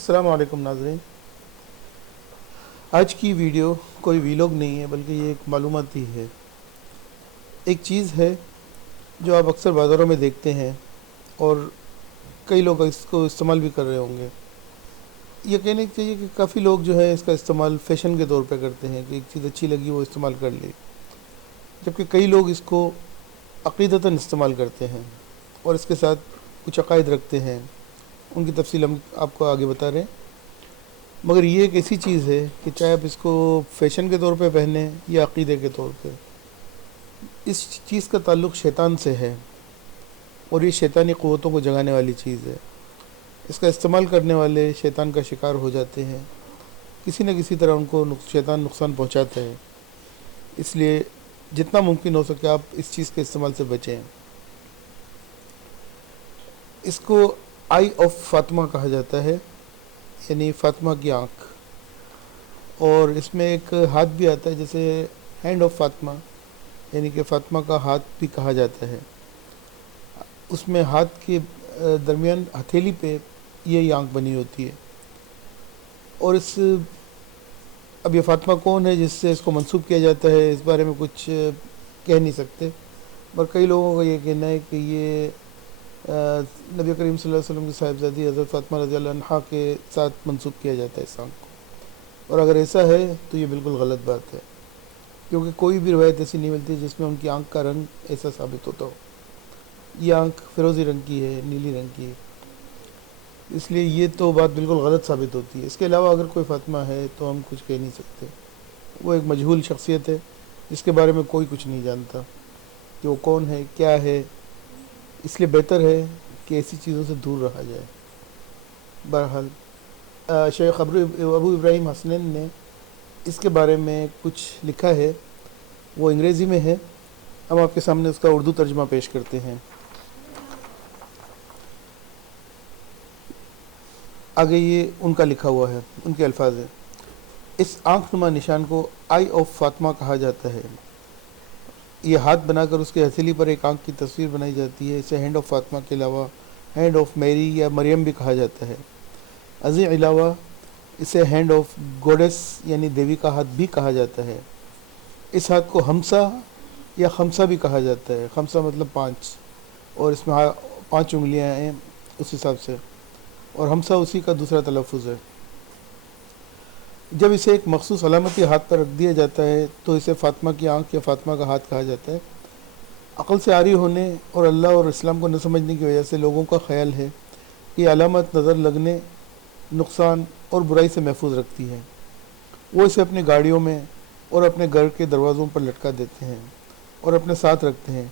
السلام علیکم ناظرین. آج کی ویڈیو کوئی ویلوگ نہیں ہے بلکہ یہ ایک معلوماتی ہے. ایک چیز ہے جو آپ اکثر بازاروں میں دیکھتے ہیں اور کئی لوگ اس کو استعمال بھی کر رہے ہوں گے. یہ کہنے چاہیے کہ کافی لوگ جو ہے اس کا استعمال فیشن کے طور پہ کرتے ہیں کہ ایک چیز اچھی لگی وہ استعمال کر لی، جبکہ کئی لوگ اس کو عقیدتاً استعمال کرتے ہیں اور اس کے ساتھ کچھ عقائد رکھتے ہیں. ان کی تفصیل ہم آپ کو آگے بتا رہے ہیں. مگر یہ ایک ایسی چیز ہے کہ چاہے آپ اس کو فیشن کے طور پہ پہنیں یا عقیدے کے طور پہ، اس چیز کا تعلق شیطان سے ہے اور یہ شیطانی قوتوں کو جگانے والی چیز ہے. اس کا استعمال کرنے والے شیطان کا شکار ہو جاتے ہیں، کسی نہ کسی طرح ان کو شیطان نقصان پہنچاتا ہے. اس لیے جتنا ممکن ہو سکے آپ اس چیز کے استعمال سے بچیں. اس کو آئی آف فاطمہ کہا جاتا ہے، یعنی فاطمہ کی آنکھ. اور اس میں ایک ہاتھ بھی آتا ہے جیسے ہینڈ آف فاطمہ، یعنی کہ فاطمہ کا ہاتھ بھی کہا جاتا ہے. اس میں ہاتھ کے درمیان ہتھیلی پہ یہ آنکھ بنی ہوتی ہے. اور اب یہ فاطمہ کون ہے جس سے اس کو منسوب کیا جاتا ہے، اس بارے میں کچھ کہہ نہیں سکتے. پر کئی لوگوں کا یہ کہنا ہے کہ یہ نبی کریم صلی اللہ علیہ وسلم کی صاحبزادی حضرت فاطمہ رضی اللہ عنہا کے ساتھ منسوب کیا جاتا ہے اس آنکھ کو. اور اگر ایسا ہے تو یہ بالکل غلط بات ہے، کیونکہ کوئی بھی روایت ایسی نہیں ملتی جس میں ان کی آنکھ کا رنگ ایسا ثابت ہوتا ہو. یہ آنکھ فیروزی رنگ کی ہے، نیلی رنگ کی ہے، اس لیے یہ تو بات بالکل غلط ثابت ہوتی ہے. اس کے علاوہ اگر کوئی فاطمہ ہے تو ہم کچھ کہہ نہیں سکتے. وہ ایک مجہول شخصیت ہے جس کے بارے میں کوئی کچھ نہیں جانتا کہ وہ کون ہے کیا ہے. اس لیے بہتر ہے کہ ایسی چیزوں سے دور رہا جائے. بہرحال شیخ ابو ابراہیم حسنین نے اس کے بارے میں کچھ لکھا ہے، وہ انگریزی میں ہے. ہم آپ کے سامنے اس کا اردو ترجمہ پیش کرتے ہیں. آگے یہ ان کا لکھا ہوا ہے، ان کے الفاظ ہیں. اس آنکھ نما نشان کو آئی آف فاطمہ کہا جاتا ہے. یہ ہاتھ بنا کر اس کے ہتھیلی پر ایک آنکھ کی تصویر بنائی جاتی ہے. اسے ہینڈ آف فاطمہ کے علاوہ ہینڈ آف میری یا مریم بھی کہا جاتا ہے. ازیں علاوہ اسے ہینڈ آف گوڈس یعنی دیوی کا ہاتھ بھی کہا جاتا ہے. اس ہاتھ کو ہمسا یا خمسہ بھی کہا جاتا ہے. خمسہ مطلب 5، اور اس میں 5 انگلیاں ہیں اس حساب سے، اور ہمسا اسی کا دوسرا تلفظ ہے. جب اسے ایک مخصوص علامتی ہاتھ پر رکھ دیا جاتا ہے تو اسے فاطمہ کی آنکھ یا فاطمہ کا ہاتھ کہا جاتا ہے. عقل سے عاری ہونے اور اللہ اور اسلام کو نہ سمجھنے کی وجہ سے لوگوں کا خیال ہے کہ یہ علامت نظر لگنے، نقصان اور برائی سے محفوظ رکھتی ہے. وہ اسے اپنی گاڑیوں میں اور اپنے گھر کے دروازوں پر لٹکا دیتے ہیں اور اپنے ساتھ رکھتے ہیں،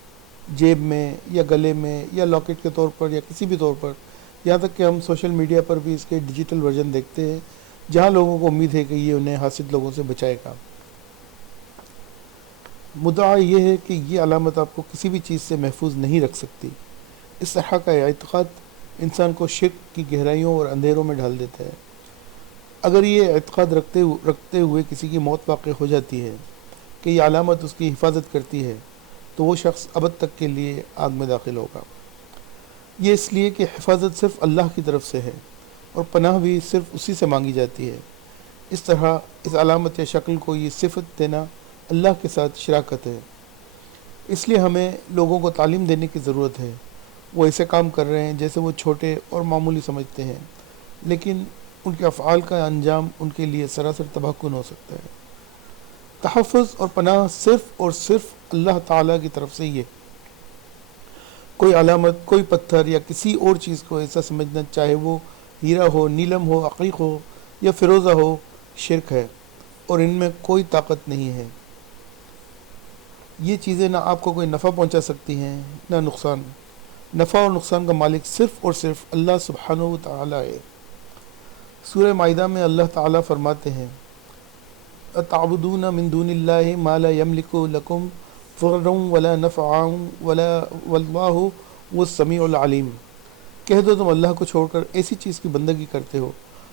جیب میں یا گلے میں یا لاکٹ کے طور پر یا کسی بھی طور پر. یہاں تک کہ ہم سوشل میڈیا پر بھی اس کے ڈیجیٹل ورژن دیکھتے ہیں جہاں لوگوں کو امید ہے کہ یہ انہیں حاسد لوگوں سے بچائے گا. مدعا یہ ہے کہ یہ علامت آپ کو کسی بھی چیز سے محفوظ نہیں رکھ سکتی. اس طرح کا اعتقاد انسان کو شرک کی گہرائیوں اور اندھیروں میں ڈال دیتا ہے. اگر یہ اعتقاد رکھتے ہوئے کسی کی موت واقع ہو جاتی ہے کہ یہ علامت اس کی حفاظت کرتی ہے تو وہ شخص ابد تک کے لیے آگ میں داخل ہوگا. یہ اس لیے کہ حفاظت صرف اللہ کی طرف سے ہے اور پناہ بھی صرف اسی سے مانگی جاتی ہے. اس طرح اس علامت یا شکل کو یہ صفت دینا اللہ کے ساتھ شراکت ہے. اس لیے ہمیں لوگوں کو تعلیم دینے کی ضرورت ہے. وہ ایسے کام کر رہے ہیں جیسے وہ چھوٹے اور معمولی سمجھتے ہیں، لیکن ان کے افعال کا انجام ان کے لیے سراسر تباہ کن ہو سکتا ہے. تحفظ اور پناہ صرف اور صرف اللہ تعالیٰ کی طرف سے ہی ہے. کوئی علامت، کوئی پتھر یا کسی اور چیز کو ایسا سمجھنا، چاہے وہ ہیرا ہو، نیلم ہو، عقیق ہو یا فیروزہ ہو، شرک ہے اور ان میں کوئی طاقت نہیں ہے. یہ چیزیں نہ آپ کو کوئی نفع پہنچا سکتی ہیں نہ نقصان. نفع اور نقصان کا مالک صرف اور صرف اللہ سبحانہ و تعالیٰ ہے. سورہ مائدہ میں اللہ تعالیٰ فرماتے ہیں: اَتَعْبُدُونَ مِن دُونِ اللَّهِ مَا لَا يَمْلِكُ لَكُمْ ضَرًّا وَلَا نَفْعًا وَاللَّهُ هُوَ السَّمِيعُ الْعَلِيمُ. کہہ دو تم اللہ کو چھوڑ کر ایسی چیز کی بندگی کرتے ہو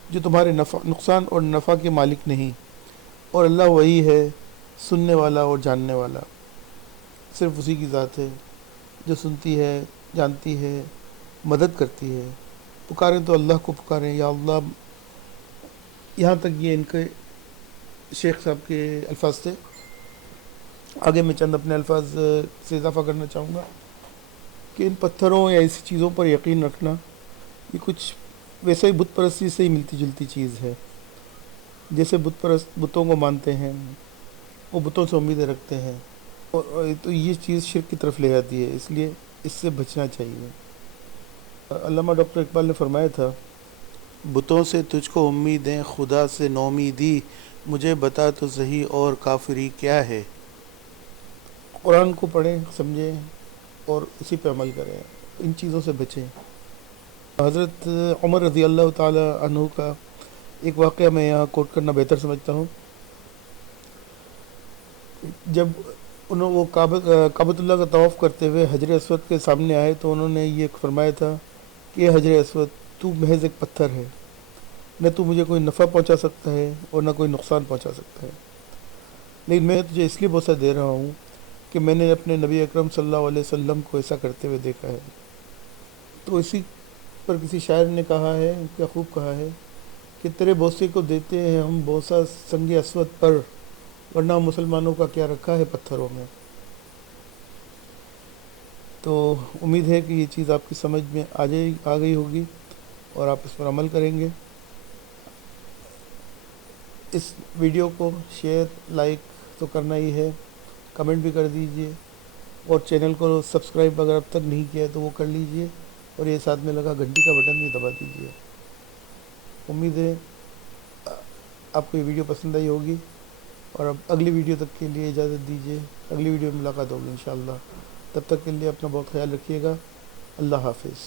جو تمہارے نقصان اور نفع کے مالک نہیں، اور اللہ وہی ہے سننے والا اور جاننے والا. صرف اسی کی ذات ہے جو سنتی ہے، جانتی ہے، مدد کرتی ہے. پکاریں تو اللہ کو پکاریں، یا اللہ یہاں تک یہ ان کے شیخ صاحب کے الفاظ تھے. آگے میں چند اپنے الفاظ سے اضافہ کرنا چاہوں گا کہ ان پتھروں یا ایسی چیزوں پر یقین رکھنا یہ کچھ ویسے ہی بت پرستی سے ہی ملتی جلتی چیز ہے. جیسے بت پرست بتوں کو مانتے ہیں، وہ بتوں سے امیدیں رکھتے ہیں، اور تو یہ چیز شرک کی طرف لے جاتی ہے، اس لیے اس سے بچنا چاہیے. علامہ ڈاکٹر اقبال نے فرمایا تھا، بتوں سے تجھ کو امیدیں خدا سے نومیدی، مجھے بتا تو صحیح اور کافری کیا ہے. قرآن کو پڑھیں، سمجھیں اور اسی پہ عمل کریں، ان چیزوں سے بچیں. حضرت عمر رضی اللہ تعالی عنہ کا ایک واقعہ میں یہاں کوٹ کرنا بہتر سمجھتا ہوں. جب وہ کعبۃ اللہ کا طواف کرتے ہوئے حجر اسود کے سامنے آئے تو انہوں نے یہ فرمایا تھا کہ یہ حجر اسود تو محض ایک پتھر ہے، نہ تو مجھے کوئی نفع پہنچا سکتا ہے اور نہ کوئی نقصان پہنچا سکتا ہے، لیکن میں تجھے اس لیے بوسہ دے رہا ہوں کہ میں نے اپنے نبی اکرم صلی اللہ علیہ وسلم کو ایسا کرتے ہوئے دیکھا ہے. تو اسی پر کسی شاعر نے کہا ہے، کیا خوب کہا ہے کہ تیرے بوسے کو دیتے ہیں ہم بوسہ سنگ اسود پر، ورنہ مسلمانوں کا کیا رکھا ہے پتھروں میں. تو امید ہے کہ یہ چیز آپ کی سمجھ میں آ گئی ہوگی اور آپ اس پر عمل کریں گے. اس ویڈیو کو شیئر لائک تو کرنا ہی ہے، کمنٹ بھی کر دیجئے، اور چینل کو سبسکرائب اگر اب تک نہیں کیا ہے تو وہ کر لیجئے، اور یہ ساتھ میں لگا گھنٹی کا بٹن بھی دبا دیجئے. امید ہے آپ کو یہ ویڈیو پسند آئی ہوگی، اور اب اگلی ویڈیو تک کے لیے اجازت دیجیے. اگلی ویڈیو میں ملاقات ہوگی انشاءاللہ. تب تک کے لیے اپنا بہت خیال رکھیے گا. اللہ حافظ.